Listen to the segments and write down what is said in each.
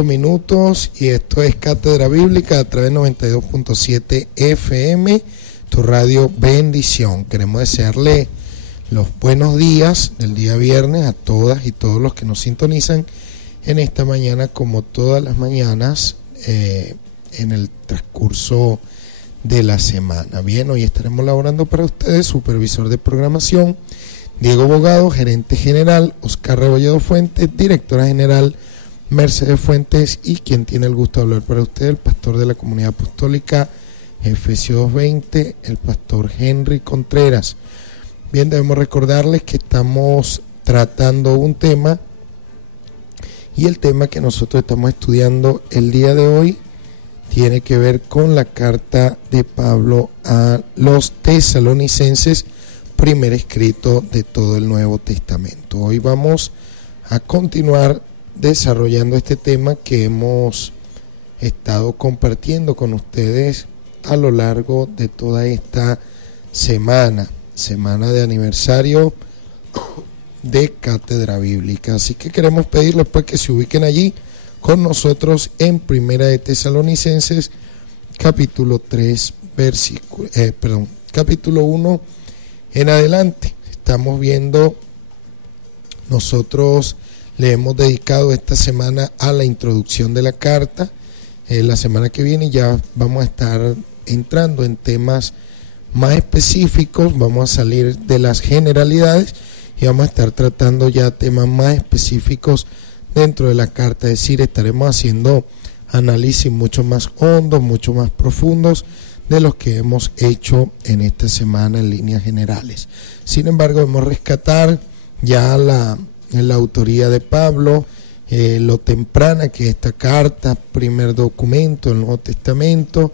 Minutos y esto es Cátedra Bíblica a través de 92.7 FM, tu radio Bendición. Queremos desearle los buenos días del día viernes a todas y todos los que nos sintonizan en esta mañana, como todas las mañanas en el transcurso de la semana. Bien, hoy estaremos laborando para ustedes supervisor de programación Diego Bogado, gerente general Oscar Rebolledo Fuentes, directora general Mercedes Fuentes, y quien tiene el gusto de hablar para usted, el pastor de la Comunidad Apostólica Efesios 2:20, el pastor Henry Contreras. Bien, debemos recordarles que estamos tratando un tema, y el tema que nosotros estamos estudiando el día de hoy tiene que ver con la carta de Pablo a los tesalonicenses, primer escrito de todo el Nuevo Testamento. Hoy vamos a continuar desarrollando este tema que hemos estado compartiendo con ustedes a lo largo de toda esta semana de aniversario de Cátedra Bíblica. Así que queremos pedirles pues que se ubiquen allí con nosotros en Primera de Tesalonicenses, capítulo 3, capítulo 1 en adelante. Estamos viendo, nosotros le hemos dedicado esta semana a la introducción de la carta. La semana que viene ya vamos a estar entrando en temas más específicos, vamos a salir de las generalidades y vamos a estar tratando ya temas más específicos dentro de la carta, es decir, estaremos haciendo análisis mucho más hondos, mucho más profundos de los que hemos hecho en esta semana en líneas generales. Sin embargo, debemos rescatar ya la autoría de Pablo, lo temprana que es esta carta, primer documento del Nuevo Testamento.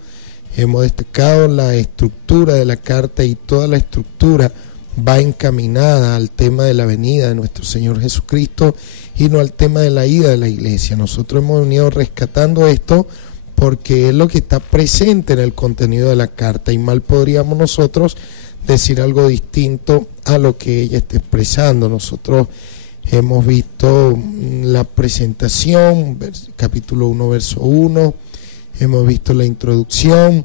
Hemos destacado la estructura de la carta, y toda la estructura va encaminada al tema de la venida de nuestro Señor Jesucristo y no al tema de la ida de la iglesia. Nosotros hemos venido rescatando esto porque es lo que está presente en el contenido de la carta, y mal podríamos nosotros decir algo distinto a lo que ella está expresando. Nosotros hemos visto la presentación, capítulo 1, verso 1, hemos visto la introducción,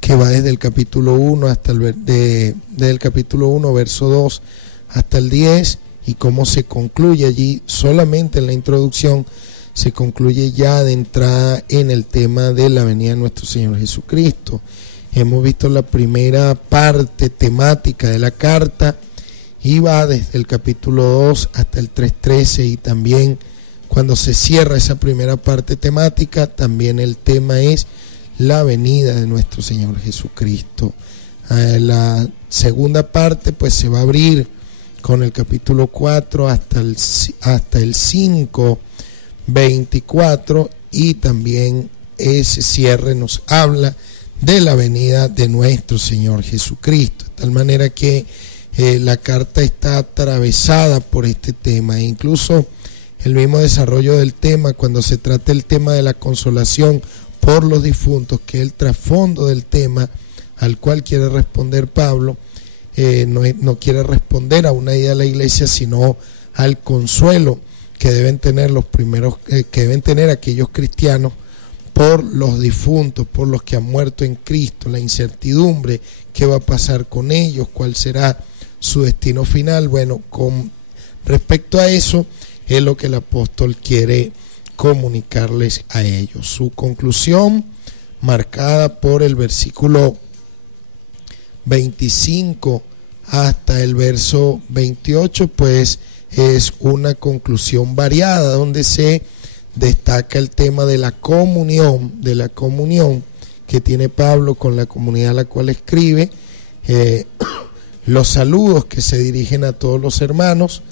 que va desde el capítulo 1 hasta desde el capítulo 1, verso 2 hasta el 10, y cómo se concluye allí. Solamente en la introducción se concluye ya de entrada en el tema de la venida de nuestro Señor Jesucristo. Hemos visto la primera parte temática de la carta, y va desde el capítulo 2 hasta el 3:13, y también cuando se cierra esa primera parte temática, también el tema es la venida de nuestro Señor Jesucristo. La segunda parte pues se va a abrir con el capítulo 4 hasta el 5:24, y también ese cierre nos habla de la venida de nuestro Señor Jesucristo, de tal manera que la carta está atravesada por este tema, e incluso el mismo desarrollo del tema, cuando se trata el tema de la consolación por los difuntos, que es el trasfondo del tema al cual quiere responder Pablo. No quiere responder a una idea de la iglesia, sino al consuelo que deben tener que deben tener aquellos cristianos por los difuntos, por los que han muerto en Cristo, la incertidumbre, qué va a pasar con ellos, cuál será su destino final. Bueno, con respecto a eso es lo que el apóstol quiere comunicarles a ellos. Su conclusión, marcada por el versículo 25 hasta el verso 28, pues es una conclusión variada, donde se destaca el tema de la comunión que tiene Pablo con la comunidad a la cual escribe, los saludos que se dirigen a todos los hermanos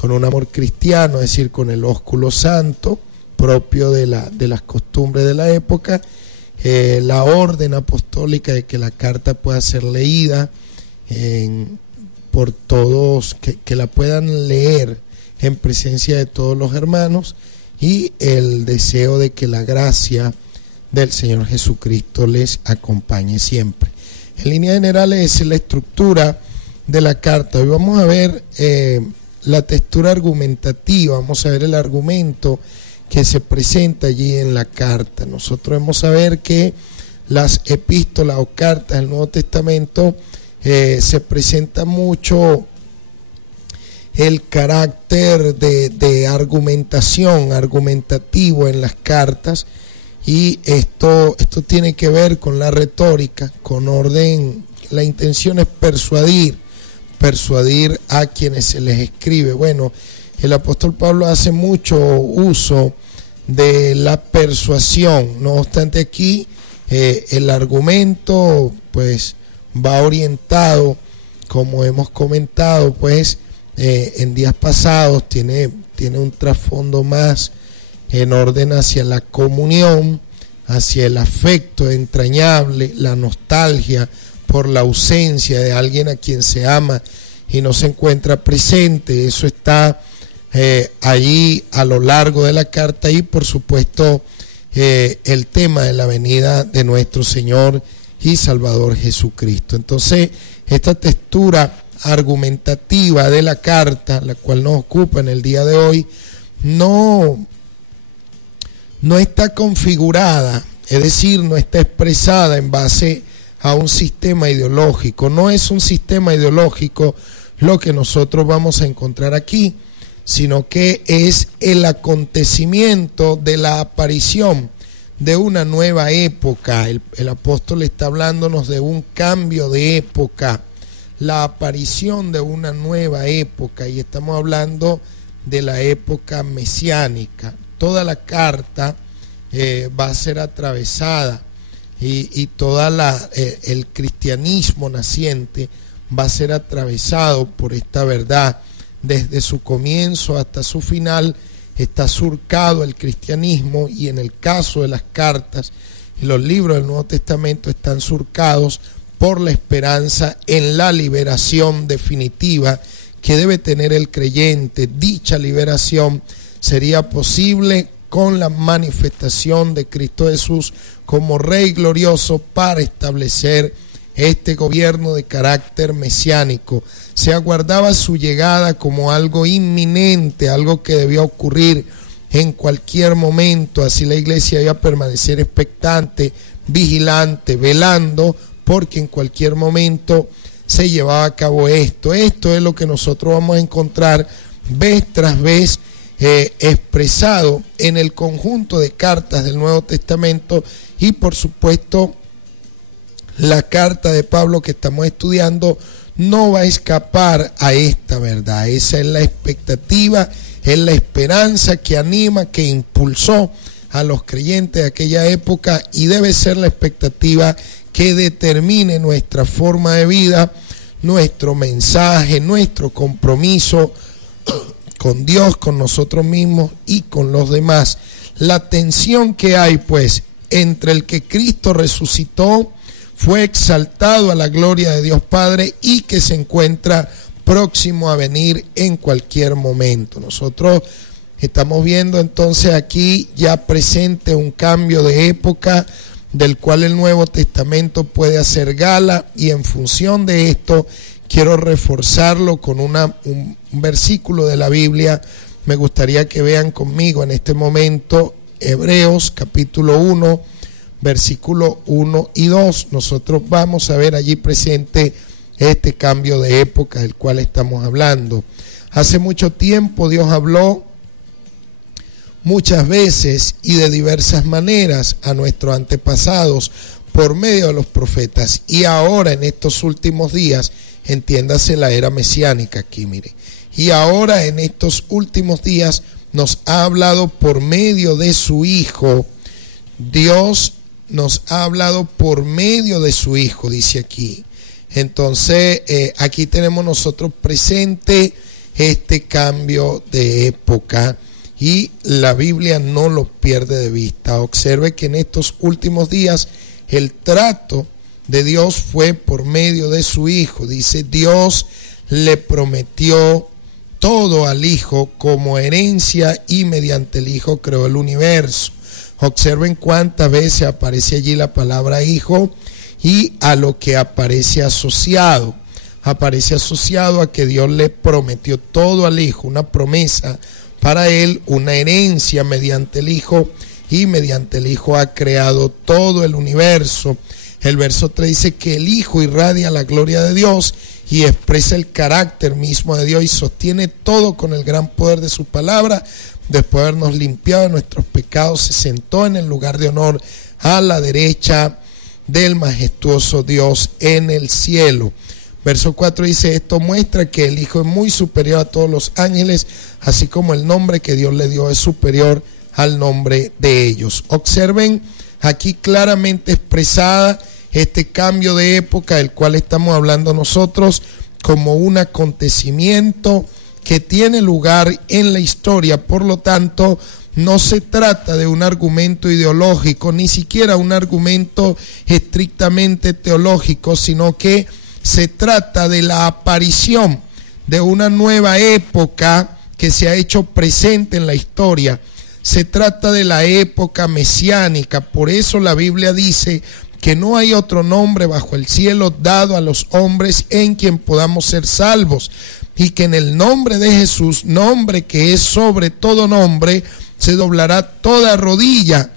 con un amor cristiano, es decir, con el ósculo santo propio de las costumbres de la época, la orden apostólica de que la carta pueda ser leída por todos, que la puedan leer en presencia de todos los hermanos, y el deseo de que la gracia del Señor Jesucristo les acompañe siempre. En líneas generales, esa es la estructura de la carta. Hoy vamos a ver la textura argumentativa, vamos a ver el argumento que se presenta allí en la carta. Nosotros debemos saber que las epístolas o cartas del Nuevo Testamento se presenta mucho el carácter de argumentativo en las cartas, y esto tiene que ver con la retórica, con orden. La intención es persuadir a quienes se les escribe. Bueno, el apóstol Pablo hace mucho uso de la persuasión. No obstante, aquí el argumento pues va orientado, como hemos comentado pues en días pasados, tiene un trasfondo más en orden hacia la comunión, hacia el afecto entrañable, la nostalgia por la ausencia de alguien a quien se ama y no se encuentra presente. Eso está allí a lo largo de la carta, y por supuesto el tema de la venida de nuestro Señor y Salvador Jesucristo. Entonces, esta textura argumentativa de la carta, la cual nos ocupa en el día de hoy, no está configurada, es decir, no está expresada en base a un sistema ideológico. No es un sistema ideológico lo que nosotros vamos a encontrar aquí, sino que es el acontecimiento de la aparición de una nueva época. El apóstol está hablándonos de un cambio de época, la aparición de una nueva época, y estamos hablando de la época mesiánica. Toda la carta va a ser atravesada y toda el cristianismo naciente va a ser atravesado por esta verdad. Desde su comienzo hasta su final está surcado el cristianismo, y en el caso de las cartas y los libros del Nuevo Testamento están surcados por la esperanza en la liberación definitiva que debe tener el creyente. Dicha liberación sería posible con la manifestación de Cristo Jesús como Rey glorioso para establecer este gobierno de carácter mesiánico. Se aguardaba su llegada como algo inminente, algo que debía ocurrir en cualquier momento. Así la iglesia debía permanecer expectante, vigilante, velando, porque en cualquier momento se llevaba a cabo esto. Esto es lo que nosotros vamos a encontrar vez tras vez expresado en el conjunto de cartas del Nuevo Testamento, y por supuesto la carta de Pablo que estamos estudiando no va a escapar a esta verdad. Esa es la expectativa, es la esperanza que anima, que impulsó a los creyentes de aquella época, y debe ser la expectativa que determine nuestra forma de vida, nuestro mensaje, nuestro compromiso con Dios, con nosotros mismos y con los demás. La tensión que hay pues entre el que Cristo resucitó, fue exaltado a la gloria de Dios Padre, y que se encuentra próximo a venir en cualquier momento. Nosotros estamos viendo entonces aquí ya presente un cambio de época del cual el Nuevo Testamento puede hacer gala, y en función de esto quiero reforzarlo con un versículo de la Biblia. Me gustaría que vean conmigo en este momento Hebreos capítulo 1, versículo 1 y 2. Nosotros vamos a ver allí presente este cambio de época del cual estamos hablando. Hace mucho tiempo Dios habló muchas veces y de diversas maneras a nuestros antepasados por medio de los profetas, y ahora en estos últimos días, entiéndase la era mesiánica aquí, mire, y ahora en estos últimos días nos ha hablado por medio de su Hijo. Dios nos ha hablado por medio de su Hijo, dice aquí. Entonces aquí tenemos nosotros presente este cambio de época, y la Biblia no lo pierde de vista. Observe que en estos últimos días el trato de Dios fue por medio de su Hijo. Dice, Dios le prometió todo al Hijo como herencia, y mediante el Hijo creó el universo. Observen cuántas veces aparece allí la palabra Hijo, y a lo que aparece asociado a que Dios le prometió todo al Hijo, una promesa para él una herencia mediante el Hijo, y mediante el Hijo ha creado todo el universo. El verso 3 dice que el Hijo irradia la gloria de Dios y expresa el carácter mismo de Dios y sostiene todo con el gran poder de su palabra. Después de habernos limpiado de nuestros pecados, se sentó en el lugar de honor a la derecha del majestuoso Dios en el cielo. Verso 4 dice: esto muestra que el Hijo es muy superior a todos los ángeles, así como el nombre que Dios le dio es superior al nombre de ellos. Observen aquí claramente expresada este cambio de época del cual estamos hablando nosotros como un acontecimiento que tiene lugar en la historia. Por lo tanto, no se trata de un argumento ideológico, ni siquiera un argumento estrictamente teológico, sino que se trata de la aparición de una nueva época que se ha hecho presente en la historia. Se trata de la época mesiánica. Por eso la Biblia dice que no hay otro nombre bajo el cielo dado a los hombres en quien podamos ser salvos, y que en el nombre de Jesús, nombre que es sobre todo nombre, se doblará toda rodilla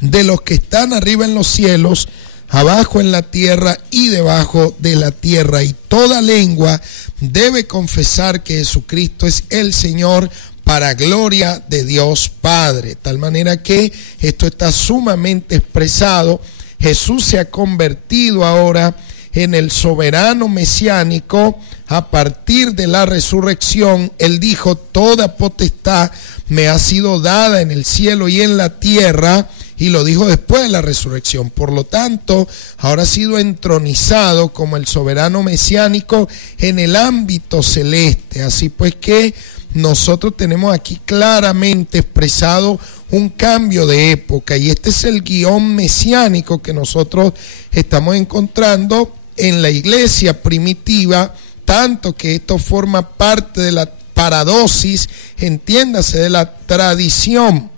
de los que están arriba en los cielos, abajo en la tierra y debajo de la tierra, y toda lengua debe confesar que Jesucristo es el Señor, para gloria de Dios Padre. De tal manera que esto está sumamente expresado. Jesús se ha convertido ahora en el soberano mesiánico. A partir de la resurrección, Él dijo: toda potestad me ha sido dada en el cielo y en la tierra, y lo dijo después de la resurrección. Por lo tanto, ahora ha sido entronizado como el soberano mesiánico en el ámbito celeste. Así pues que nosotros tenemos aquí claramente expresado un cambio de época, y este es el guión mesiánico que nosotros estamos encontrando en la iglesia primitiva, tanto que esto forma parte de la paradosis, entiéndase, de la tradición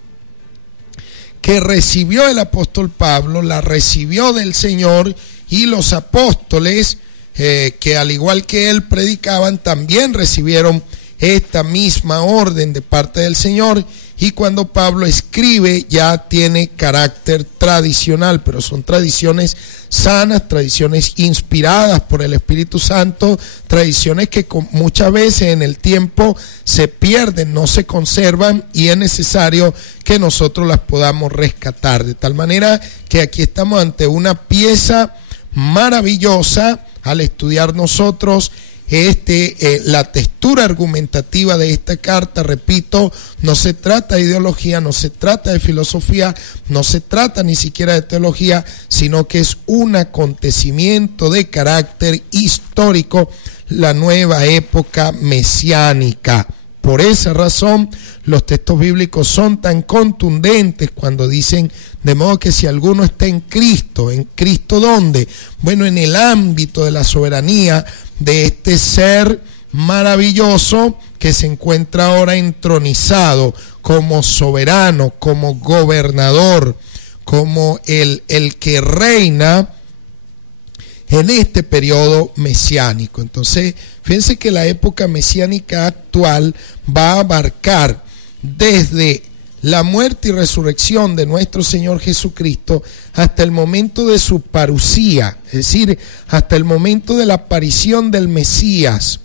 que recibió el apóstol Pablo, la recibió del Señor, y los apóstoles que al igual que él predicaban, también recibieron esta misma orden de parte del Señor. Y cuando Pablo escribe ya tiene carácter tradicional, pero son tradiciones sanas, tradiciones inspiradas por el Espíritu Santo, tradiciones que muchas veces en el tiempo se pierden, no se conservan, y es necesario que nosotros las podamos rescatar. De tal manera que aquí estamos ante una pieza maravillosa al estudiar nosotros la textura argumentativa de esta carta. Repito, no se trata de ideología, no se trata de filosofía, no se trata ni siquiera de teología, sino que es un acontecimiento de carácter histórico, la nueva época mesiánica. Por esa razón, los textos bíblicos son tan contundentes cuando dicen: de modo que si alguno está en Cristo ¿dónde? Bueno, en el ámbito de la soberanía de este ser maravilloso que se encuentra ahora entronizado como soberano, como gobernador, como el que reina en este periodo mesiánico. Entonces, fíjense que la época mesiánica actual va a abarcar desde la muerte y resurrección de nuestro Señor Jesucristo hasta el momento de su parusía, es decir, hasta el momento de la aparición del Mesías.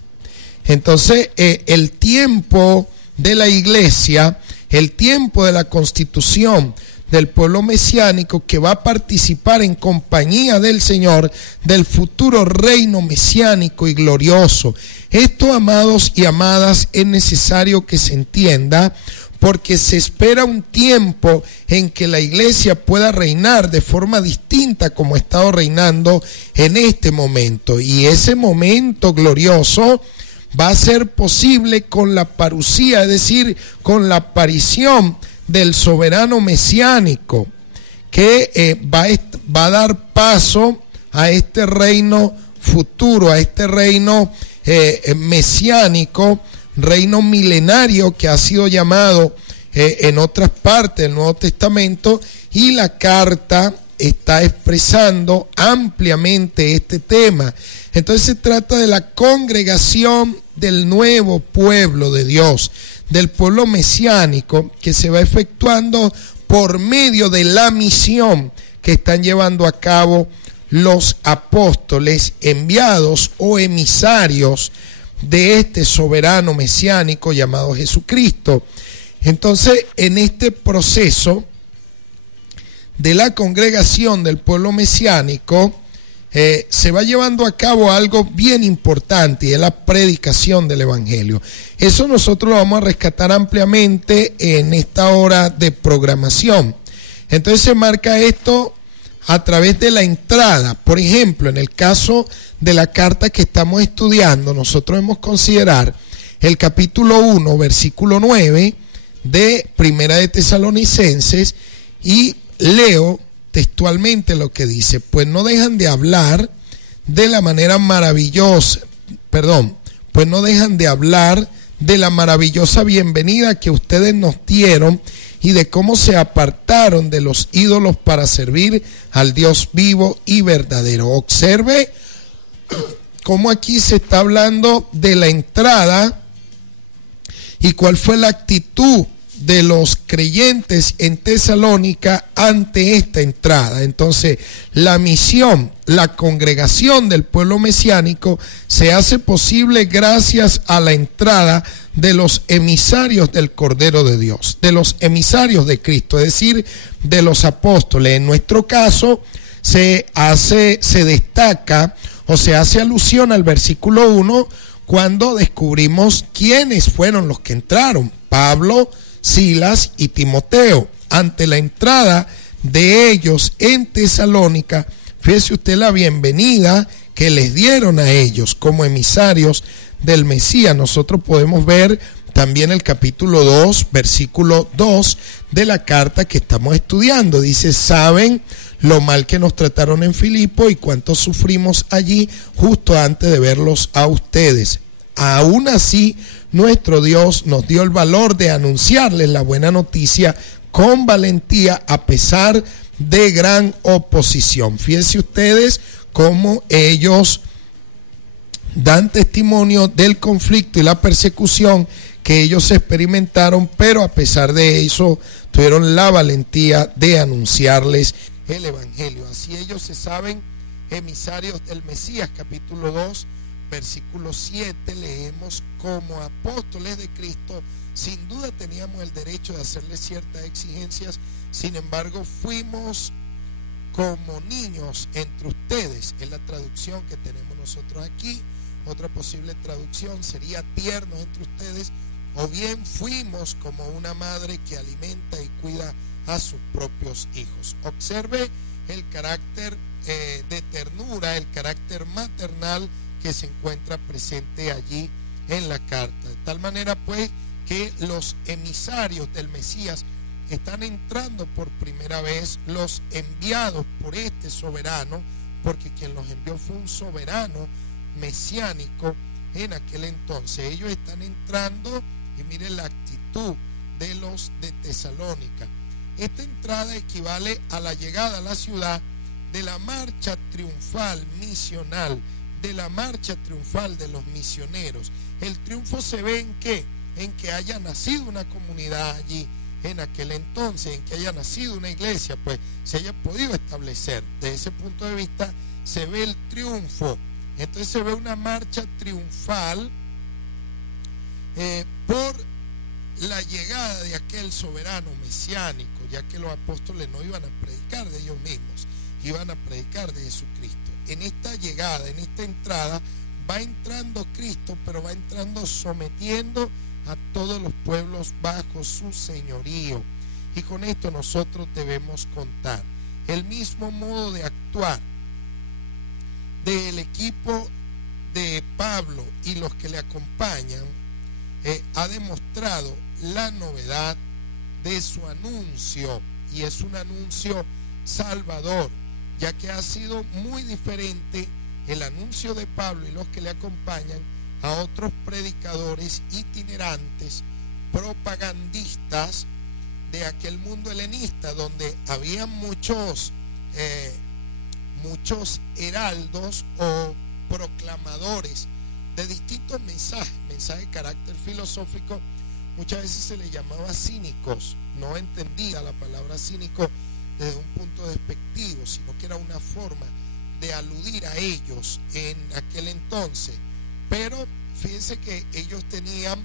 Entonces, el tiempo de la iglesia, el tiempo de la constitución del pueblo mesiánico que va a participar en compañía del Señor del futuro reino mesiánico y glorioso. Esto, amados y amadas, es necesario que se entienda, porque se espera un tiempo en que la iglesia pueda reinar de forma distinta como ha estado reinando en este momento, y ese momento glorioso va a ser posible con la parusía, es decir, con la aparición del soberano mesiánico, que va a dar paso a este reino futuro, a este reino mesiánico, reino milenario que ha sido llamado en otras partes del Nuevo Testamento, y la carta está expresando ampliamente este tema. Entonces se trata de la congregación del nuevo pueblo de Dios, del pueblo mesiánico que se va efectuando por medio de la misión que están llevando a cabo los apóstoles enviados o emisarios de este soberano mesiánico llamado Jesucristo. Entonces, en este proceso de la congregación del pueblo mesiánico, se va llevando a cabo algo bien importante, y es la predicación del evangelio. Eso nosotros lo vamos a rescatar ampliamente en esta hora de programación. Entonces se marca esto a través de la entrada. Por ejemplo, en el caso de la carta que estamos estudiando, nosotros hemos considerar el capítulo 1, versículo 9 de Primera de Tesalonicenses, y leo textualmente lo que dice: pues no dejan de hablar de la manera maravillosa, pues no dejan de hablar de la maravillosa bienvenida que ustedes nos dieron y de cómo se apartaron de los ídolos para servir al Dios vivo y verdadero. Observe cómo aquí se está hablando de la entrada y cuál fue la actitud de los creyentes en Tesalónica ante esta entrada. Entonces, la misión, la congregación del pueblo mesiánico se hace posible gracias a la entrada de los emisarios del Cordero de Dios, de los emisarios de Cristo, es decir, de los apóstoles. En nuestro caso, se destaca o se hace alusión al versículo 1 cuando descubrimos quiénes fueron los que entraron: Pablo, Silas y Timoteo. Ante la entrada de ellos en Tesalónica, fíjese usted la bienvenida que les dieron a ellos como emisarios del Mesías. Nosotros podemos ver también el capítulo 2, versículo 2 de la carta que estamos estudiando. Dice: saben lo mal que nos trataron en Filipo y cuánto sufrimos allí justo antes de verlos a ustedes. Aún así, nuestro Dios nos dio el valor de anunciarles la buena noticia con valentía a pesar de gran oposición. Fíjense ustedes cómo ellos dan testimonio del conflicto y la persecución que ellos experimentaron, pero a pesar de eso tuvieron la valentía de anunciarles el evangelio. Así ellos se saben emisarios del Mesías. Capítulo 2, versículo 7, leemos: como apóstoles de Cristo, sin duda teníamos el derecho de hacerle ciertas exigencias, sin embargo fuimos como niños entre ustedes. Es la traducción que tenemos nosotros aquí. Otra posible traducción sería tiernos entre ustedes, o bien fuimos como una madre que alimenta y cuida a sus propios hijos. Observe el carácter de ternura, el carácter maternal que se encuentra presente allí en la carta. De tal manera pues que los emisarios del Mesías están entrando por primera vez, los enviados por este soberano, porque quien los envió fue un soberano mesiánico en aquel entonces. Ellos están entrando y miren la actitud de los de Tesalónica. Esta entrada equivale a la llegada a la ciudad de la marcha triunfal misional, de la marcha triunfal de los misioneros. El triunfo se ve en ¿qué? En que haya nacido una comunidad allí en aquel entonces, en que haya nacido una iglesia, pues se haya podido establecer. Desde ese punto de vista se ve el triunfo. Entonces se ve una marcha triunfal por la llegada de aquel soberano mesiánico, ya que los apóstoles no iban a predicar de ellos mismos, iban a predicar de Jesucristo. En esta llegada, en esta entrada, va entrando Cristo, pero va entrando sometiendo a todos los pueblos bajo su señorío. Y con esto nosotros debemos contar. El mismo modo de actuar del equipo de Pablo y los que le acompañan ha demostrado la novedad de su anuncio, y es un anuncio salvador, ya que ha sido muy diferente el anuncio de Pablo y los que le acompañan a otros predicadores itinerantes, propagandistas de aquel mundo helenista, donde había muchos heraldos o proclamadores de distintos mensajes de carácter filosófico, muchas veces se les llamaba cínicos. No entendía la palabra cínico desde un punto despectivo, sino que era una forma de aludir a ellos en aquel entonces. Pero fíjense que ellos tenían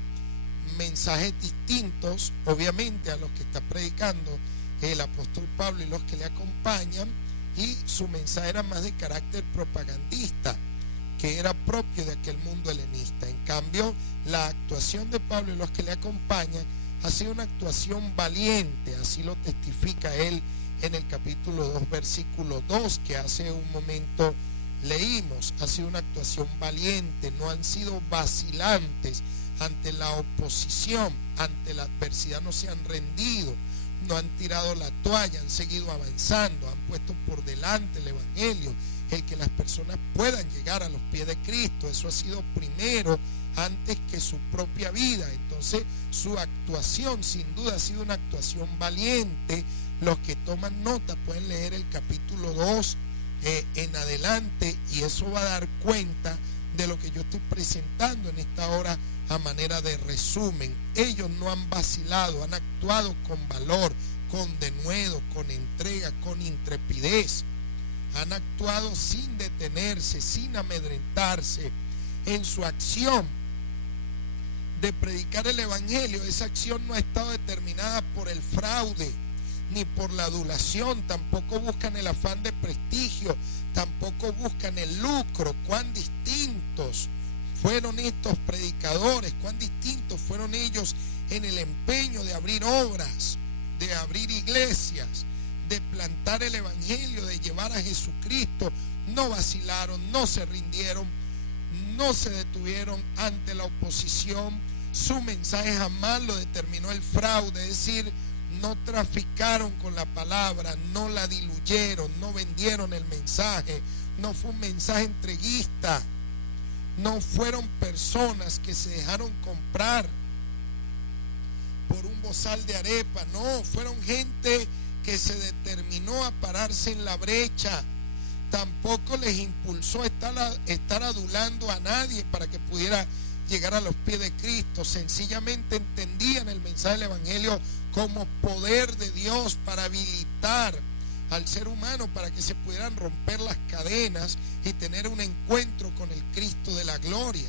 mensajes distintos, obviamente, a los que está predicando el apóstol Pablo y los que le acompañan, y su mensaje era más de carácter propagandista, que era propio de aquel mundo helenista. En cambio, la actuación de Pablo y los que le acompañan ha sido una actuación valiente, así lo testifica él en el capítulo 2, versículo 2, que hace un momento leímos. Ha sido una actuación valiente, no han sido vacilantes ante la oposición, ante la adversidad, no se han rendido, no han tirado la toalla, han seguido avanzando, han puesto por delante el evangelio, el que las personas puedan llegar a los pies de Cristo. Eso ha sido primero antes que su propia vida. Entonces su actuación sin duda ha sido una actuación valiente. Los que toman nota pueden leer el capítulo 2 en adelante, y eso va a dar cuenta de lo que yo estoy presentando en esta hora a manera de resumen. Ellos no han vacilado, han actuado con valor, con denuedo, con entrega, con intrepidez. Han actuado sin detenerse, sin amedrentarse en su acción de predicar el evangelio. Esa acción no ha estado determinada por el fraude ni por la adulación, tampoco buscan el afán de prestigio, tampoco buscan el lucro. Cuán distintos fueron estos predicadores, cuán distintos fueron ellos en el empeño de abrir obras, de abrir iglesias, de plantar el evangelio, de llevar a Jesucristo. No vacilaron, no se rindieron, no se detuvieron ante la oposición. Su mensaje jamás lo determinó el fraude, es decir, no traficaron con la palabra, no la diluyeron, no vendieron el mensaje, no fue un mensaje entreguista, no fueron personas que se dejaron comprar por un bozal de arepa, no, fueron gente que se determinó a pararse en la brecha. Tampoco les impulsó estar adulando a nadie para que pudiera llegar a los pies de Cristo. Sencillamente entendían el mensaje del evangelio como poder de Dios para habilitar al ser humano para que se pudieran romper las cadenas y tener un encuentro con el Cristo de la gloria.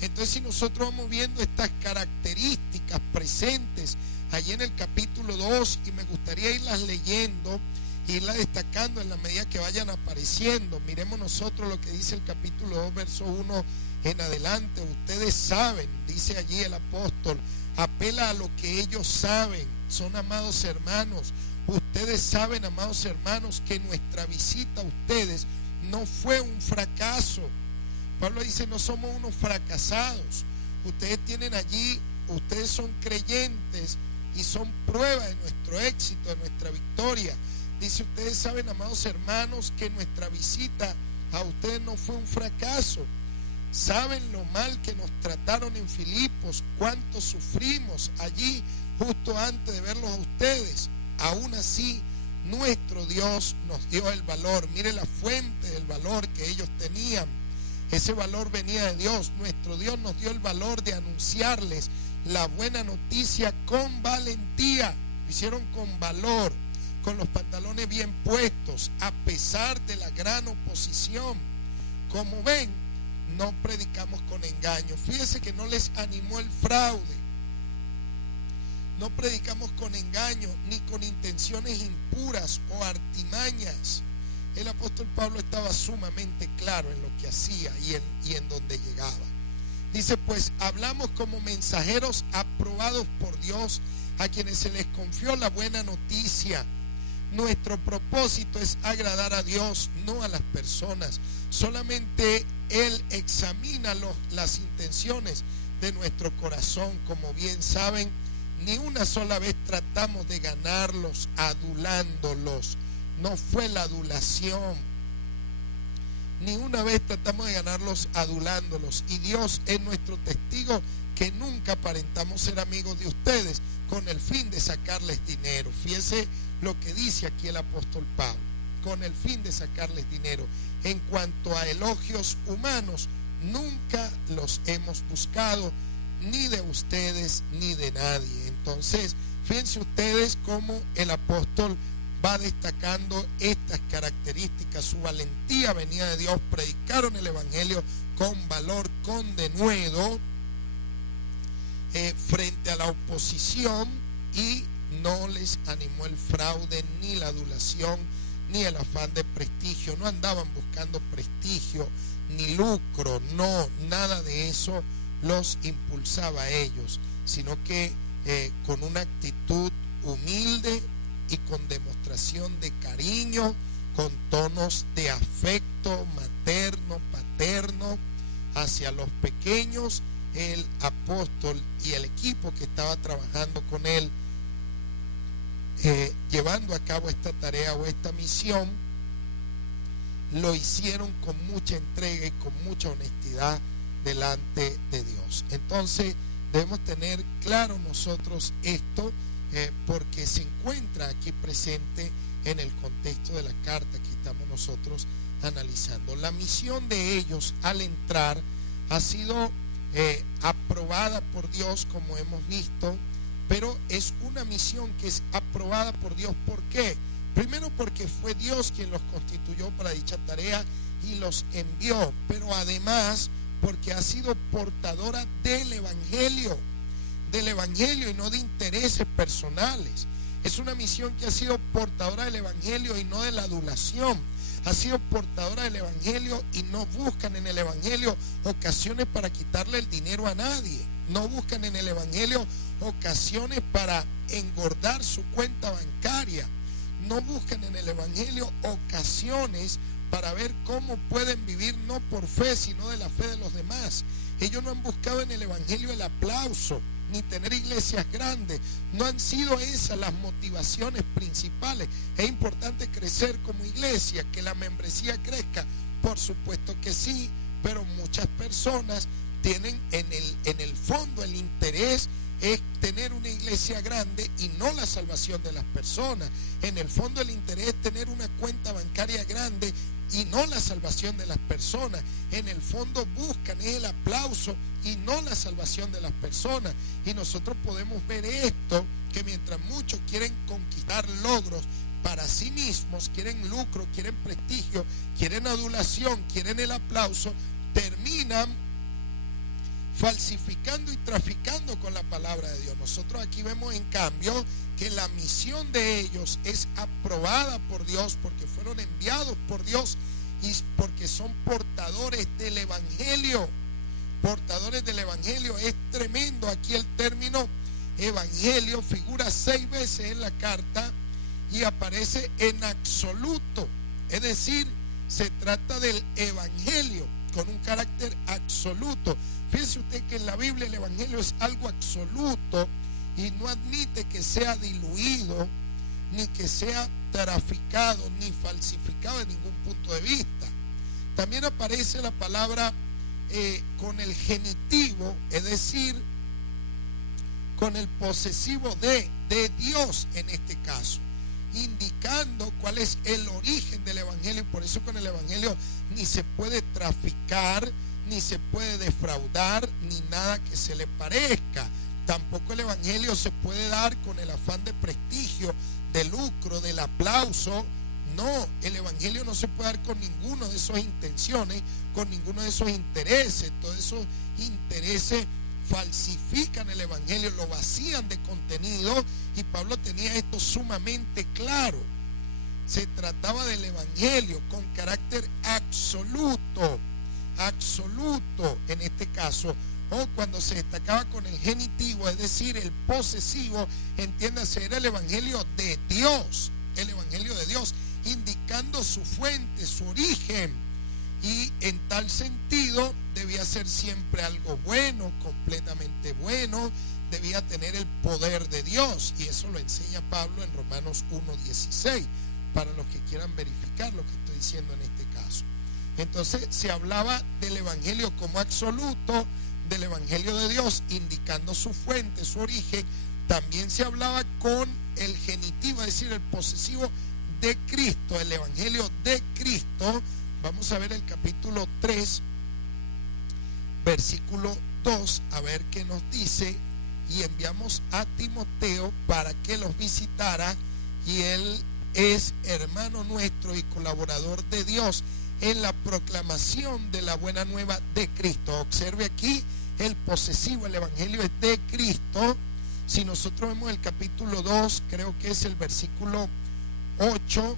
Entonces, si nosotros vamos viendo estas características presentes allí en el capítulo 2, y me gustaría irlas leyendo, irlas destacando en la medida que vayan apareciendo. Miremos nosotros lo que dice el capítulo 2, verso 1 en adelante. Ustedes saben, dice allí el apóstol, apela a lo que ellos saben. Son amados hermanos, ustedes saben, amados hermanos, que nuestra visita a ustedes no fue un fracaso. Pablo dice, no somos unos fracasados. Ustedes tienen allí, ustedes son creyentes y son prueba de nuestro éxito, de nuestra victoria. Dice, ustedes saben, amados hermanos, que nuestra visita a ustedes no fue un fracaso. Saben lo mal que nos trataron en Filipos, cuánto sufrimos allí justo antes de verlos a ustedes. Aún así, nuestro Dios nos dio el valor. Mire la fuente del valor que ellos tenían. Ese valor venía de Dios. Nuestro Dios nos dio el valor de anunciarles la buena noticia con valentía. Lo hicieron con valor, con los pantalones bien puestos, a pesar de la gran oposición. Como ven, no predicamos con engaño. Fíjense que no les animó el fraude. No predicamos con engaño, ni con intenciones impuras o artimañas. El apóstol Pablo estaba sumamente claro en lo que hacía y en donde llegaba. Dice, pues hablamos como mensajeros aprobados por Dios, a quienes se les confió la buena noticia. Nuestro propósito es agradar a Dios, no a las personas. Solamente Él examina las intenciones de nuestro corazón. Como bien saben, ni una sola vez tratamos de ganarlos adulándolos. No fue la adulación. Ni una vez tratamos de ganarlos adulándolos. Y Dios es nuestro testigo que nunca aparentamos ser amigos de ustedes con el fin de sacarles dinero. Fíjese lo que dice aquí el apóstol Pablo, con el fin de sacarles dinero. En cuanto a elogios humanos, nunca los hemos buscado, ni de ustedes, ni de nadie. Entonces, fíjense ustedes cómo el apóstol va destacando estas características. Su valentía venía de Dios, predicaron el evangelio con valor, con denuedo, frente a la oposición, y no les animó el fraude, ni la adulación, ni el afán de prestigio. No andaban buscando prestigio, ni lucro, no, nada de eso los impulsaba a ellos, sino que con una actitud humilde y con demostración de cariño, con tonos de afecto materno, paterno hacia los pequeños, el apóstol y el equipo que estaba trabajando con él, llevando a cabo esta tarea o esta misión, lo hicieron con mucha entrega y con mucha honestidad delante de Dios. Entonces debemos tener claro nosotros esto, porque se encuentra aquí presente en el contexto de la carta que estamos nosotros analizando. La misión de ellos al entrar ha sido aprobada por Dios, como hemos visto, pero es una misión que es aprobada por Dios. ¿Por qué? Primero, porque fue Dios quien los constituyó para dicha tarea y los envió, pero además porque ha sido portadora del evangelio y no de intereses personales. Es una misión que ha sido portadora del evangelio y no de la adulación. Ha sido portadora del evangelio y no buscan en el evangelio ocasiones para quitarle el dinero a nadie. No buscan en el evangelio ocasiones para engordar su cuenta bancaria. No buscan en el evangelio ocasiones para ver cómo pueden vivir no por fe, sino de la fe de los demás. Ellos no han buscado en el evangelio el aplauso, ni tener iglesias grandes. No han sido esas las motivaciones principales. Es importante crecer como iglesia, que la membresía crezca, por supuesto que sí, pero muchas personas tienen en el fondo el interés es tener una iglesia grande y no la salvación de las personas. En el fondo el interés es tener una cuenta bancaria grande y no la salvación de las personas. En el fondo buscan el aplauso y no la salvación de las personas. Y nosotros podemos ver esto, que mientras muchos quieren conquistar logros para sí mismos, quieren lucro, quieren prestigio, quieren adulación, quieren el aplauso, terminan falsificando y traficando con la palabra de Dios. Nosotros aquí vemos en cambio que la misión de ellos es aprobada por Dios, porque fueron enviados por Dios y porque son portadores del evangelio. Portadores del evangelio. Es tremendo. Aquí el término evangelio figura 6 veces en la carta y aparece en absoluto. Es decir, se trata del evangelio con un carácter absoluto. Fíjese usted que en la Biblia el evangelio es algo absoluto y no admite que sea diluido, ni que sea traficado, ni falsificado de ningún punto de vista. También aparece la palabra con el genitivo, es decir, con el posesivo de Dios en este caso, indicando cuál es el origen del evangelio. Por eso con el evangelio ni se puede traficar, ni se puede defraudar, ni nada que se le parezca. Tampoco el evangelio se puede dar con el afán de prestigio, de lucro, del aplauso. No, el evangelio no se puede dar con ninguno de esas intenciones, con ninguno de esos intereses. Todos esos intereses falsifican el evangelio, lo vacían de contenido, y Pablo tenía esto sumamente claro. Se trataba del evangelio con carácter absoluto en este caso, o cuando se destacaba con el genitivo, es decir, el posesivo, entiéndase, era el evangelio de Dios, indicando su fuente, su origen, y en tal sentido debía ser siempre algo bueno, completamente bueno, debía tener el poder de Dios, y eso lo enseña Pablo en Romanos 1:16, para los que quieran verificar lo que estoy diciendo en este caso. Entonces se hablaba del evangelio como absoluto, del evangelio de Dios, indicando su fuente, su origen. También se hablaba con el genitivo, es decir, el posesivo de Cristo, el evangelio de Cristo. Vamos a ver el capítulo 3, versículo 2, a ver qué nos dice. Y enviamos a Timoteo para que los visitara, y él es hermano nuestro y colaborador de Dios en la proclamación de la buena nueva de Cristo. Observe aquí el posesivo, el evangelio es de Cristo. Si nosotros vemos el capítulo 2, creo que es el versículo 8,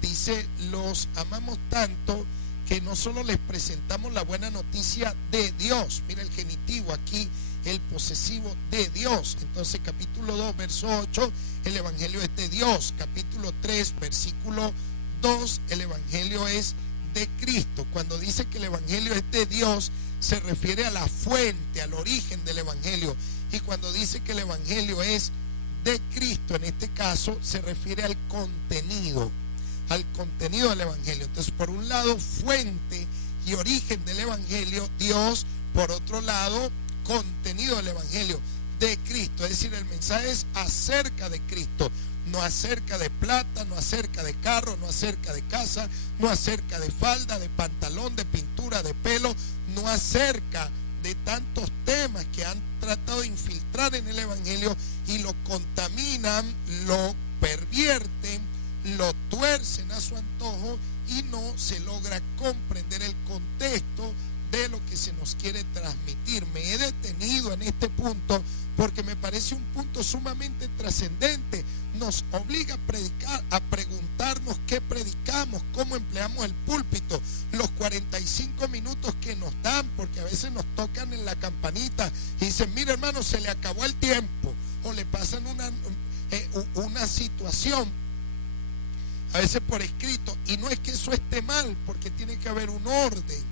dice: los amamos tanto que no solo les presentamos la buena noticia de Dios. Mira el genitivo aquí, el posesivo de Dios. Entonces capítulo 2 verso 8, el evangelio es de Dios. Capítulo 3 versículo 2, el evangelio es de Cristo. Cuando dice que el evangelio es de Dios, se refiere a la fuente, al origen del evangelio. Y cuando dice que el evangelio es de Cristo, en este caso se refiere al contenido del evangelio. Entonces, por un lado, fuente y origen del evangelio, Dios; por otro lado, contenido del evangelio, de Cristo. Es decir, el mensaje es acerca de Cristo, no acerca de plata, no acerca de carro, no acerca de casa, no acerca de falda, de pantalón, de pintura, de pelo, no acerca de tantos temas que han tratado de infiltrar en el evangelio y lo contaminan, lo pervierten, lo tuercen a su antojo, y no se logra comprender el contexto de lo que se nos quiere transmitir. Me he detenido en este punto porque me parece un punto sumamente trascendente. Nos obliga a predicar, a preguntarnos qué predicamos, cómo empleamos el púlpito, los 45 minutos que nos dan, porque a veces nos tocan en la campanita y dicen: mira, hermano, se le acabó el tiempo, o le pasan una situación, a veces por escrito, y no es que eso esté mal, porque tiene que haber un orden,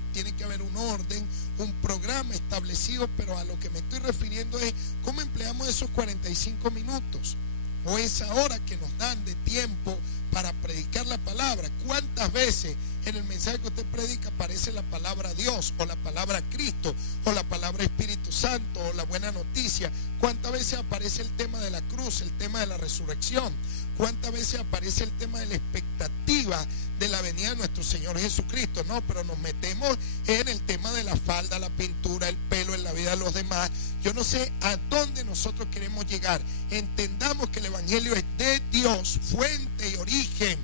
un programa establecido, pero a lo que me estoy refiriendo es cómo empleamos esos 45 minutos o esa hora que nos dan de tiempo para predicar la palabra. ¿Cuántas veces en el mensaje que usted predica aparece la palabra Dios, o la palabra Cristo, o la palabra Espíritu Santo, o la buena noticia? ¿Cuántas veces aparece el tema de la cruz, el tema de la resurrección? ¿Cuántas veces aparece el tema de la expectativa de la venida de nuestro Señor Jesucristo? No, pero nos metemos en el tema de la falda, la pintura, el pelo en la vida de los demás. Yo no sé a dónde nosotros queremos llegar. Entendamos que el evangelio es de Dios, fuente y origen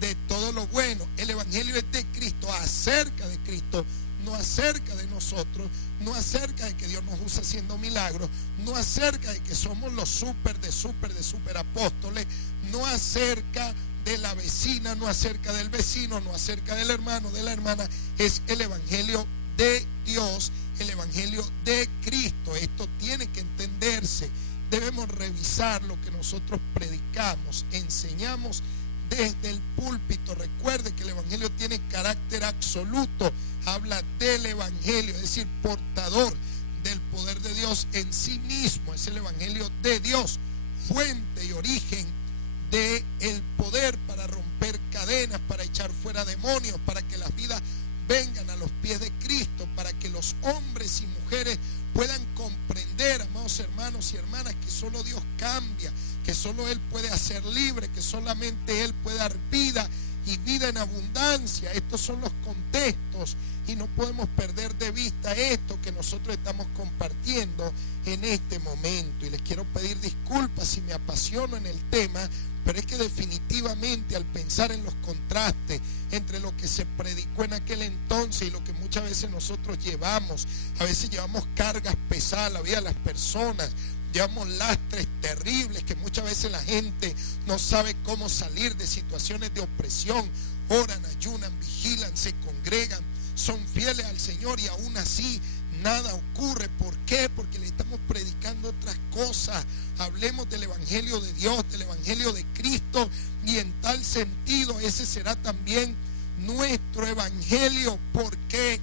de todo lo bueno. El evangelio es de Cristo, acerca de Cristo, no acerca de nosotros, no acerca de que Dios nos usa haciendo milagros, no acerca de que somos los super apóstoles, no acerca de la vecina, no acerca del vecino, no acerca del hermano, de la hermana. Es el evangelio de Dios, el evangelio de Cristo. Esto tiene que entenderse. Debemos revisar lo que nosotros predicamos, enseñamos desde el púlpito. Recuerde que el evangelio tiene carácter absoluto, habla del evangelio, es decir, portador del poder de Dios en sí mismo. Es el evangelio de Dios, fuente y origen del poder para romper cadenas, para echar fuera demonios, para que las vidas vengan a los pies de Cristo, para que los hombres y mujeres puedan comprender, amados hermanos y hermanas, que solo Dios cambia, que solo Él puede hacer libre, que solamente Él puede dar vida, y vida en abundancia. Estos son los contextos, y no podemos perder de vista esto que nosotros estamos compartiendo en este momento. Y les quiero pedir disculpas si me apasiono en el tema, pero es que definitivamente, al pensar en los contrastes entre lo que se predicó en aquel entonces y lo que muchas veces nosotros llevamos, a veces llevamos cargas pesadas a la vida de las personas, llevamos lastres terribles que muchas veces la gente no sabe cómo salir de situaciones de opresión. Oran, ayunan, vigilan, se congregan, son fieles al Señor, y aún así nada ocurre. ¿Por qué? Porque le estamos predicando otras cosas. Hablemos del evangelio de Dios, del evangelio de Cristo, y en tal sentido ese será también nuestro evangelio. ¿Por qué?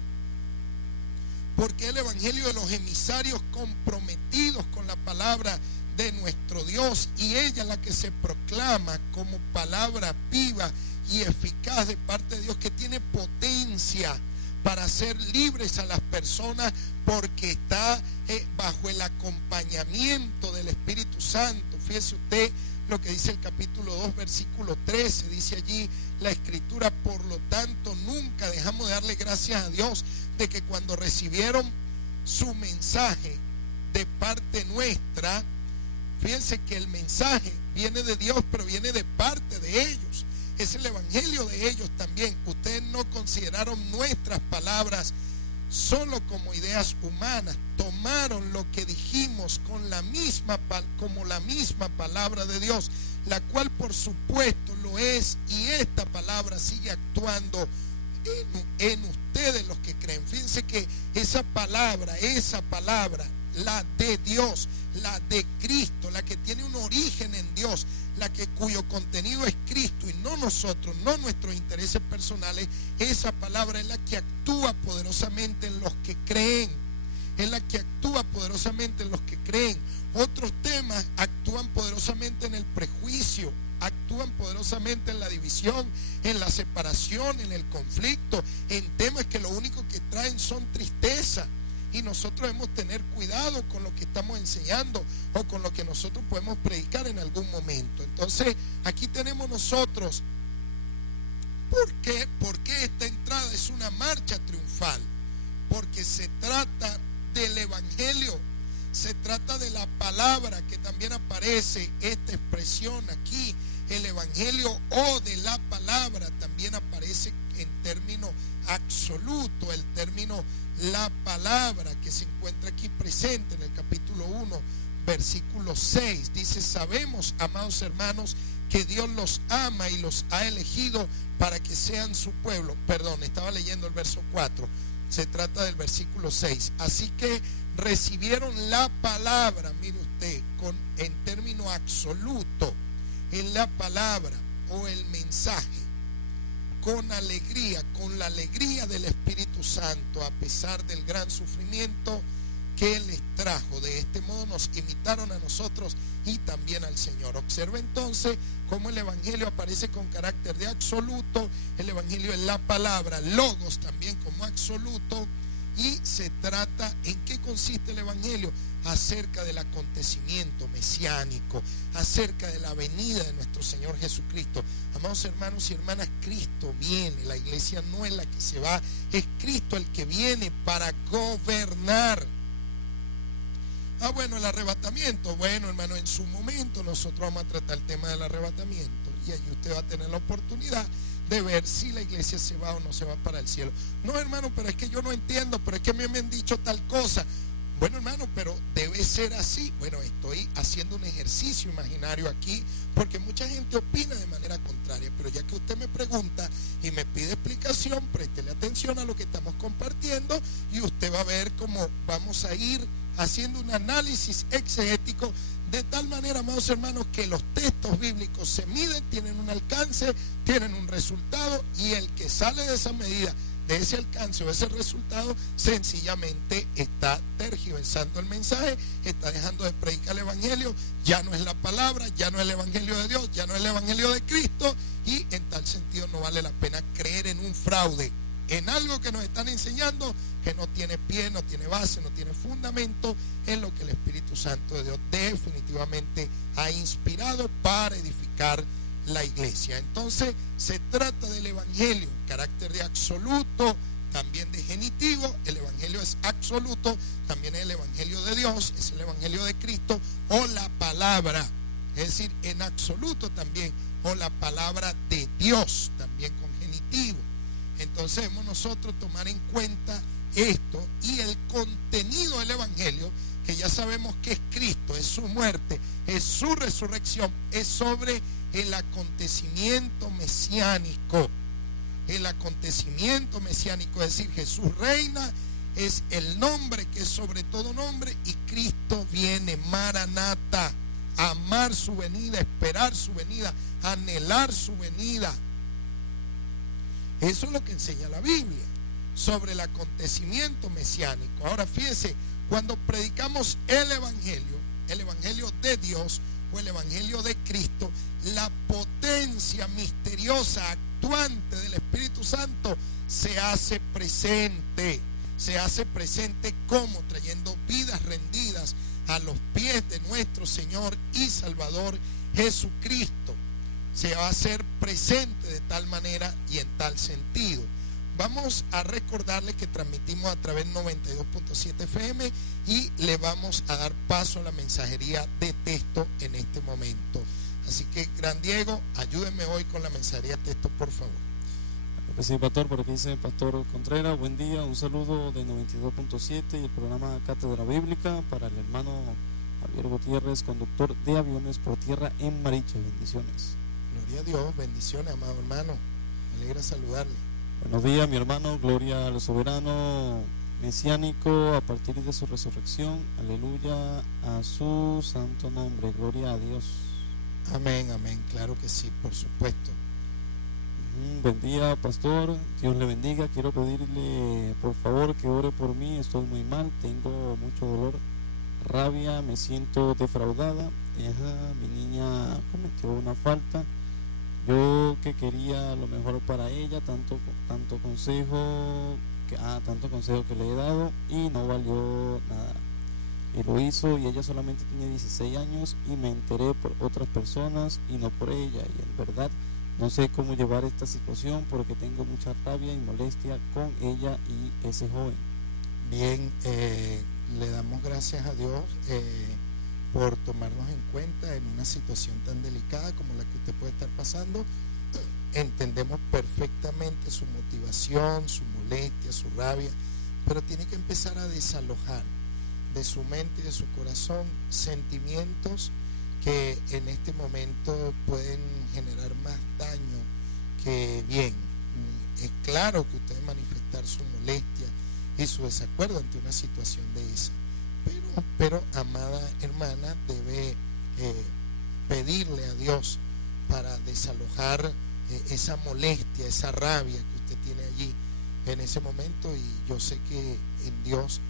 Porque el evangelio de los emisarios comprometidos con la palabra de nuestro Dios, y ella es la que se proclama como palabra viva y eficaz de parte de Dios, que tiene potencia para hacer libres a las personas, porque está bajo el acompañamiento del Espíritu Santo. Fíjese usted lo que dice el capítulo 2, versículo 13, dice allí la Escritura: por lo tanto, nunca dejamos de darle gracias a Dios de que cuando recibieron su mensaje de parte nuestra. Fíjense que el mensaje viene de Dios, pero viene de parte de ellos. Es el evangelio de ellos también. Ustedes no consideraron nuestras palabras solo como ideas humanas. Tomaron lo que dijimos como la misma palabra de Dios, la cual por supuesto lo es, y esta palabra sigue actuando en ustedes los que creen. Fíjense que esa palabra, la de Dios, la de Cristo, la que tiene un origen en Dios, cuyo contenido es Cristo y no nosotros, no nuestros intereses personales, esa palabra es la que actúa poderosamente en los que creen. Es la que actúa poderosamente en los que creen. Otros temas actúan poderosamente en el prejuicio, actúan poderosamente en la división, en la separación, en el conflicto, en temas que lo único que traen son tristeza. Y nosotros debemos tener cuidado con lo que estamos enseñando o con lo que nosotros podemos predicar en algún momento. Entonces, aquí tenemos nosotros, ¿por qué esta entrada es una marcha triunfal? Porque se trata del evangelio, se trata de la palabra, que también aparece esta expresión aquí, el evangelio o de la palabra, también aparece en término absoluto, el término la palabra, que se encuentra aquí presente en el capítulo 1, versículo 6. Dice: sabemos, amados hermanos, que Dios los ama y los ha elegido para que sean su pueblo. Perdón, estaba leyendo el verso 4. Se trata del versículo 6. Así que recibieron la palabra, mire usted, en término absoluto, en la palabra o el mensaje, con alegría, con la alegría del Espíritu Santo, a pesar del gran sufrimiento que les trajo. De este modo nos imitaron a nosotros y también al Señor. Observa entonces cómo el evangelio aparece con carácter de absoluto. El evangelio es la palabra, logos también como absoluto. Y se trata, ¿en qué consiste el evangelio? Acerca del acontecimiento mesiánico, acerca de la venida de nuestro Señor Jesucristo. Amados hermanos y hermanas, Cristo viene. La iglesia no es la que se va, es Cristo el que viene para gobernar. Bueno, el arrebatamiento. Bueno, hermano, en su momento nosotros vamos a tratar el tema del arrebatamiento, y allí usted va a tener la oportunidad de ver si la iglesia se va o no se va para el cielo. No, hermano, pero es que yo no entiendo, pero es que a mí me han dicho tal cosa. Bueno, hermano, pero debe ser así. Bueno, estoy haciendo un ejercicio imaginario aquí, porque mucha gente opina de manera contraria, pero ya que usted me pregunta y me pide explicación, préstele atención a lo que estamos compartiendo y usted va a ver cómo vamos a ir haciendo un análisis exegético, de tal manera, amados hermanos, que los textos bíblicos se miden, tienen un alcance, tienen un resultado, y el que sale de esa medida, de ese alcance o ese resultado, sencillamente está tergiversando el mensaje, está dejando de predicar el evangelio. Ya no es la palabra, ya no es el evangelio de Dios, ya no es el evangelio de Cristo, y en tal sentido no vale la pena creer en un fraude, en algo que nos están enseñando que no tiene pie, no tiene base, no tiene fundamento en lo que el Espíritu Santo de Dios definitivamente ha inspirado para edificar la iglesia. Entonces se trata del evangelio, carácter de absoluto, también de genitivo. El evangelio es absoluto, también es el evangelio de Dios, es el evangelio de Cristo o la palabra, es decir, en absoluto también, o la palabra de Dios, también con genitivo. Entonces debemos nosotros tomar en cuenta esto, y el contenido del evangelio, que ya sabemos que es Cristo, es su muerte, es su resurrección, es sobre el acontecimiento mesiánico. El acontecimiento mesiánico, es decir, Jesús reina, es el nombre que es sobre todo nombre, y Cristo viene, Maranata, amar su venida, esperar su venida, anhelar su venida. Eso es lo que enseña la Biblia sobre el acontecimiento mesiánico. Ahora fíjense, cuando predicamos el evangelio de Dios o el evangelio de Cristo, la potencia misteriosa actuante del Espíritu Santo se hace presente. Se hace presente como trayendo vidas rendidas a los pies de nuestro Señor y Salvador Jesucristo. Se va a hacer presente de tal manera y en tal sentido. vamos a recordarle que transmitimos a través del 92.7 FM y le vamos a dar paso a la mensajería de texto en este momento. Así que, Gran Diego, ayúdenme hoy con la mensajería de texto, por favor. Pues sí, pastor, por aquí dice Pastor Contreras, buen día, un saludo de 92.7 y el programa Cátedra Bíblica para el hermano Javier Gutiérrez, conductor de aviones por tierra en Mariche. Bendiciones. Gloria a Dios, bendiciones, amado hermano. Me alegra saludarle. Buenos días, mi hermano, gloria al soberano mesiánico a partir de su resurrección. Aleluya a su santo nombre, gloria a Dios. Amén, amén, claro que sí, por supuesto. Buen día, pastor, Dios le bendiga. Quiero pedirle por favor que ore por mí, estoy muy mal, tengo mucho dolor, rabia, me siento defraudada. Mi niña cometió una falta, yo que quería lo mejor para ella, tanto consejo que le he dado y no valió nada. Y lo hizo y ella solamente tiene 16 años y me enteré por otras personas y no por ella, y en verdad no sé cómo llevar esta situación porque tengo mucha rabia y molestia con ella y ese joven. Bien, le damos gracias a Dios por tomarnos en cuenta en una situación tan delicada como la que usted puede estar pasando. Entendemos perfectamente su motivación, su molestia, su rabia, pero tiene que empezar a desalojar de su mente y de su corazón sentimientos que en este momento pueden generar más daño que bien. Es claro que usted debe manifestar su molestia y su desacuerdo ante una situación de esa, pero amada hermana, debe pedirle a Dios para desalojar esa molestia, esa rabia que usted tiene allí en ese momento, y yo sé que en Dios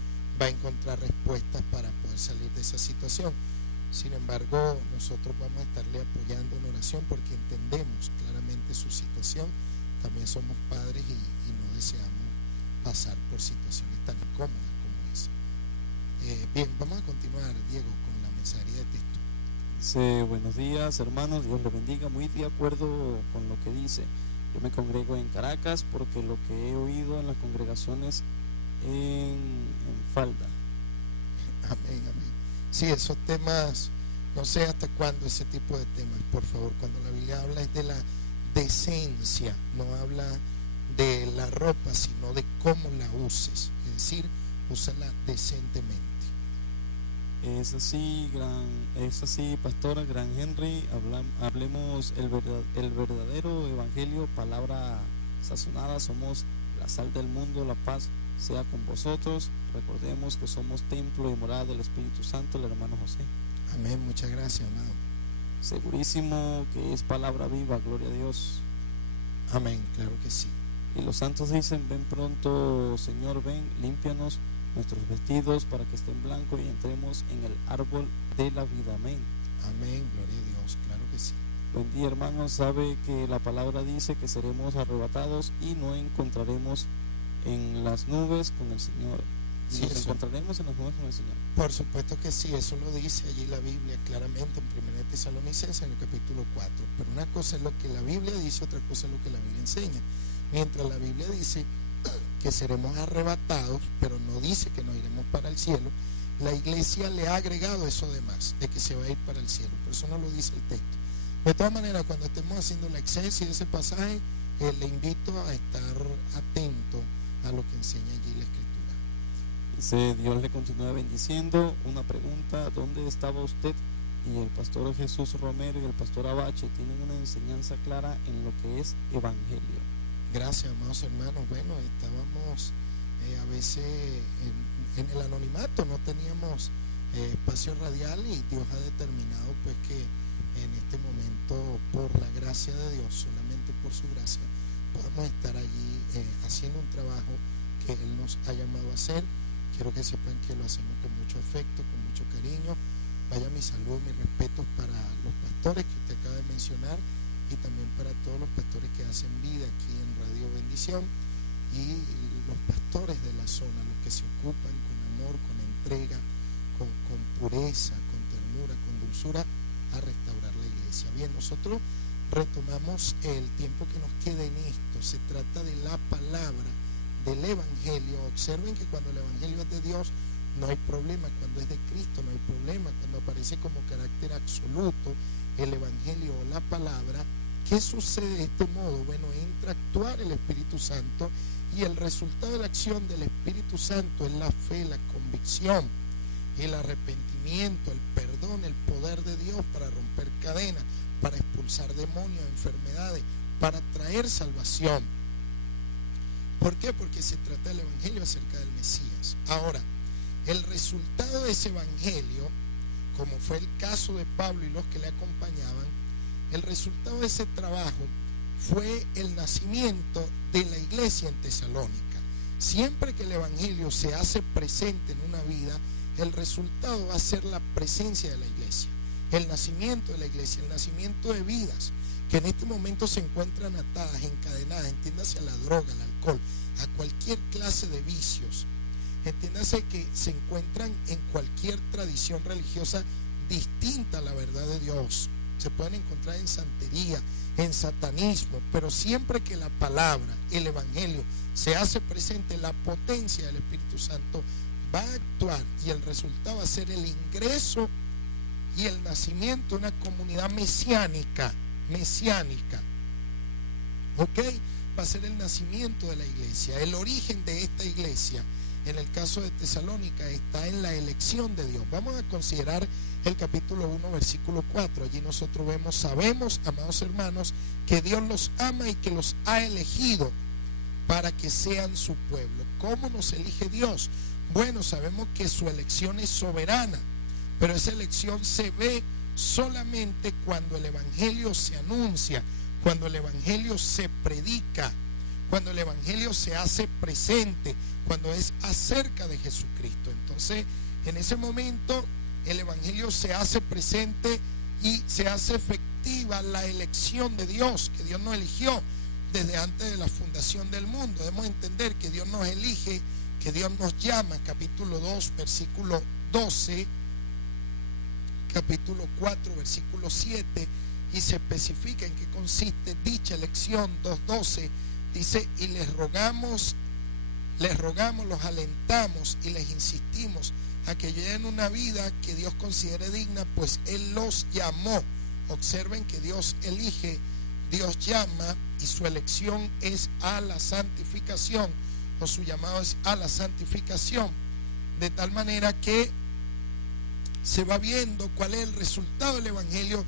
va a encontrar respuestas para poder salir de esa situación. Sin embargo, nosotros vamos a estarle apoyando en oración porque entendemos claramente su situación. También somos padres y no deseamos pasar por situaciones tan incómodas como esa. Bien, vamos a continuar, Diego, con la mensajería de texto. Dice, buenos días, hermanos, Dios le bendiga. Muy de acuerdo con lo que dice. Yo me congrego en Caracas porque lo que he oído en las congregaciones en falda. Amén, amén. Sí, esos temas, no sé hasta cuándo ese tipo de temas, por favor. Cuando la Biblia habla es de la decencia, no habla de la ropa, sino de cómo la uses, es decir, úsala decentemente. Es así, pastora, gran Henry, hablemos el verdadero evangelio, palabra sazonada, somos la sal del mundo, la paz sea con vosotros. Recordemos que somos templo y morada del Espíritu Santo, el hermano José. Amén, muchas gracias, amado. Segurísimo que es palabra viva, gloria a Dios. Amén, claro que sí. Y los santos dicen, ven pronto, Señor, ven, límpianos nuestros vestidos para que estén blancos y entremos en el árbol de la vida. Amén. Amén, gloria a Dios, claro que sí. Buen día, hermanos. Sabe que la palabra dice que seremos arrebatados y no encontraremos en las nubes con el Señor. Sí, Nos encontraremos en las nubes con el Señor. Por supuesto que sí, eso lo dice allí la Biblia claramente en 1 Tesalonicenses en el capítulo 4. Pero una cosa es lo que la Biblia dice, otra cosa es lo que la Biblia enseña. Mientras la Biblia dice que seremos arrebatados, pero no dice que nos iremos para el cielo, la iglesia le ha agregado eso de más, de que se va a ir para el cielo, pero eso no lo dice el texto. De todas maneras, cuando estemos haciendo la exégesis de ese pasaje, le invito a estar atento a lo que enseña allí la Escritura. Dice, Dios le continúa bendiciendo. Una pregunta, ¿dónde estaba usted y el pastor Jesús Romero y el pastor Abache? Tienen una enseñanza clara en lo que es evangelio. Gracias, amados hermanos. Bueno, estábamos a veces en el anonimato, no teníamos espacio radial, y Dios ha determinado pues que en este momento, por la gracia de Dios, solamente por su gracia, podamos estar allí haciendo un trabajo que Él nos ha llamado a hacer. Quiero que sepan que lo hacemos con mucho afecto, con mucho cariño. Vaya mi saludo, mis respetos para los pastores que usted acaba de mencionar, y también para todos los pastores que hacen vida aquí en Radio Bendición, y los pastores de la zona, los que se ocupan con amor, con entrega, con pureza, con ternura, con dulzura, a restaurar la iglesia. Bien, nosotros retomamos el tiempo que nos queda en esto. Se trata de la palabra, del Evangelio. Observen que cuando el Evangelio es de Dios no hay problema, cuando es de Cristo no hay problema, cuando aparece como carácter absoluto el Evangelio o la palabra. ¿Qué sucede de este modo? Bueno, entra a actuar el Espíritu Santo, y el resultado de la acción del Espíritu Santo es la fe, la convicción, el arrepentimiento, el perdón, el poder de Dios para romper cadenas, para expulsar demonios, enfermedades, para traer salvación. ¿Por qué? Porque se trata del Evangelio acerca del Mesías. Ahora, el resultado de ese Evangelio, como fue el caso de Pablo y los que le acompañaban, el resultado de ese trabajo fue el nacimiento de la iglesia en Tesalónica. Siempre que el Evangelio se hace presente en una vida, el resultado va a ser la presencia de la iglesia, el nacimiento de la iglesia, el nacimiento de vidas que en este momento se encuentran atadas, encadenadas, entiéndase a la droga, al alcohol, a cualquier clase de vicios. Entiéndase que se encuentran en cualquier tradición religiosa distinta a la verdad de Dios. Se pueden encontrar en santería, en satanismo, pero siempre que la palabra, el Evangelio, se hace presente, la potencia del Espíritu Santo va a actuar, y el resultado va a ser el ingreso y el nacimiento de una comunidad mesiánica, ¿ok? Va a ser el nacimiento de la iglesia. El origen de esta iglesia, en el caso de Tesalónica, está en la elección de Dios. Vamos a considerar el capítulo 1, versículo 4. Allí nosotros sabemos, amados hermanos, que Dios los ama y que los ha elegido para que sean su pueblo. ¿Cómo nos elige Dios? Bueno, sabemos que su elección es soberana, pero esa elección se ve solamente cuando el Evangelio se anuncia, cuando el Evangelio se predica, cuando el Evangelio se hace presente, cuando es acerca de Jesucristo. Entonces, en ese momento, el Evangelio se hace presente y se hace efectiva la elección de Dios, que Dios nos eligió desde antes de la fundación del mundo. Debemos entender que Dios nos elige, que Dios nos llama, capítulo 2, versículo 12, capítulo 4, versículo 7, y se especifica en qué consiste dicha elección. 2:12 dice: y les rogamos, los alentamos y les insistimos a que lleven una vida que Dios considere digna, pues Él los llamó. Observen que Dios elige, Dios llama, y su elección es a la santificación, o su llamado es a la santificación, de tal manera que se va viendo cuál es el resultado del Evangelio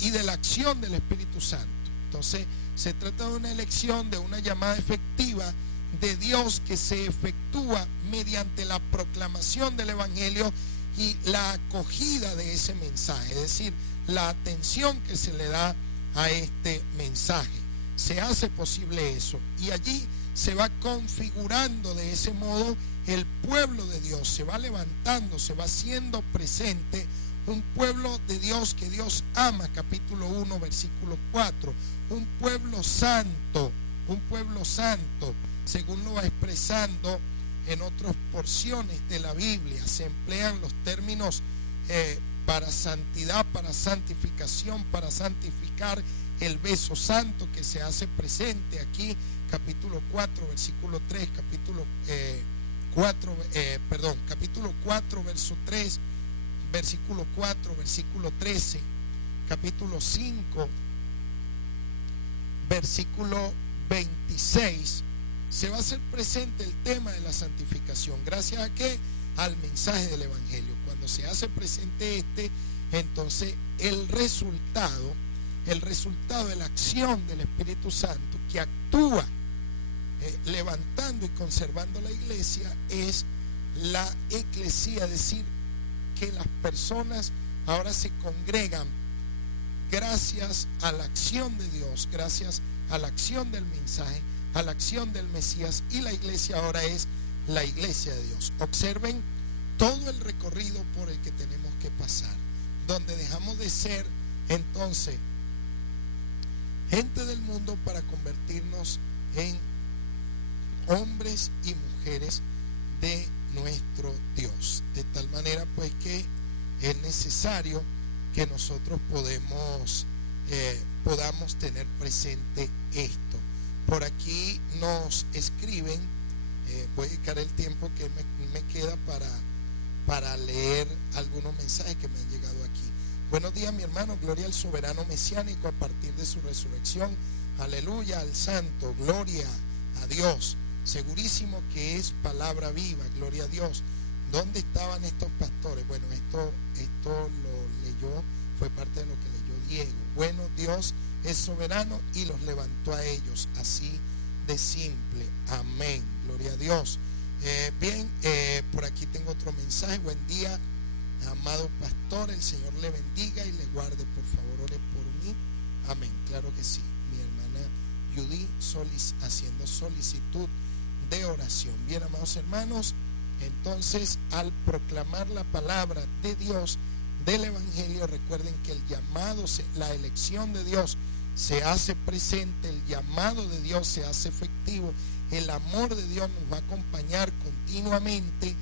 y de la acción del Espíritu Santo. Entonces, se trata de una elección, de una llamada efectiva de Dios que se efectúa mediante la proclamación del Evangelio y la acogida de ese mensaje, es decir, la atención que se le da a este mensaje. Se hace posible eso, y allí se va configurando de ese modo el pueblo de Dios, se va levantando, se va haciendo presente un pueblo de Dios que Dios ama, capítulo 1, versículo 4, un pueblo santo, según lo va expresando en otras porciones de la Biblia. Se emplean los términos para santidad, para santificación, para santificar, el beso santo que se hace presente aquí, capítulo 4, versículo 3, capítulo 4, verso 3, versículo 4, versículo 13, capítulo 5, versículo 26, se va a hacer presente el tema de la santificación. ¿Gracias a qué? Al mensaje del Evangelio. Cuando se hace presente entonces el resultado de la acción del Espíritu Santo que actúa levantando y conservando la iglesia es la eclesía, es decir, que las personas ahora se congregan gracias a la acción de Dios, gracias a la acción del mensaje, a la acción del Mesías, y la iglesia ahora es la iglesia de Dios. Observen todo el recorrido por el que tenemos que pasar, donde dejamos de ser entonces gente del mundo para convertirnos en hombres y mujeres de nuestro Dios, de tal manera pues que es necesario que nosotros podemos podamos tener presente esto. Por aquí nos escriben, voy a dedicar el tiempo que me queda para leer algunos mensajes que me han llegado aquí. Buenos días, mi hermano, gloria al soberano mesiánico a partir de su resurrección. Aleluya al santo, gloria a Dios. Segurísimo que es palabra viva, gloria a Dios. ¿Dónde estaban estos pastores? Bueno, esto lo leyó, fue parte de lo que leyó Diego. Bueno, Dios es soberano y los levantó a ellos, así de simple. Amén, gloria a Dios. Bien, por aquí tengo otro mensaje. Buen día, amado pastor, el Señor le bendiga y le guarde. Por favor, ore por mí. Amén, claro que sí. Mi hermana Judy haciendo solicitud de oración. Bien, amados hermanos, entonces al proclamar la palabra de Dios del Evangelio, recuerden que el llamado, la elección de Dios se hace presente, el llamado de Dios se hace efectivo, el amor de Dios nos va a acompañar continuamente,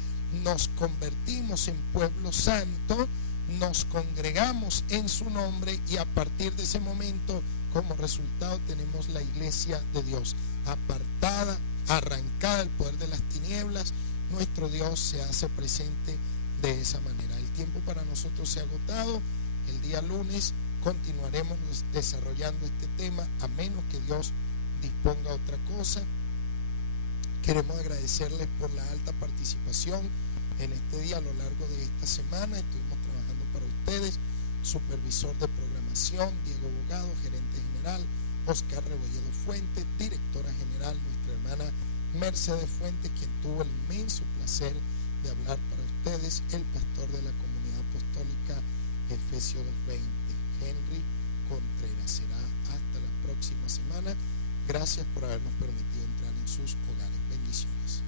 nos convertimos en pueblo santo, nos congregamos en su nombre y a partir de ese momento, como resultado, tenemos la iglesia de Dios apartada, arrancada del poder de las tinieblas. Nuestro Dios se hace presente de esa manera. El tiempo para nosotros se ha agotado. El día lunes continuaremos desarrollando este tema, a menos que Dios disponga otra cosa. Queremos agradecerles por la alta participación en este día. A lo largo de esta semana estuvimos trabajando para ustedes. Supervisor de programación Diego Bogado, gerente general Oscar Rebolledo Fuentes, directora general nuestra hermana Mercedes Fuentes, quien tuvo el inmenso placer de hablar para ustedes, el pastor de la comunidad apostólica Efesios 2:20, Henry Contreras. Será hasta la próxima semana. Gracias por habernos permitido entrar en sus hogares. Bendiciones.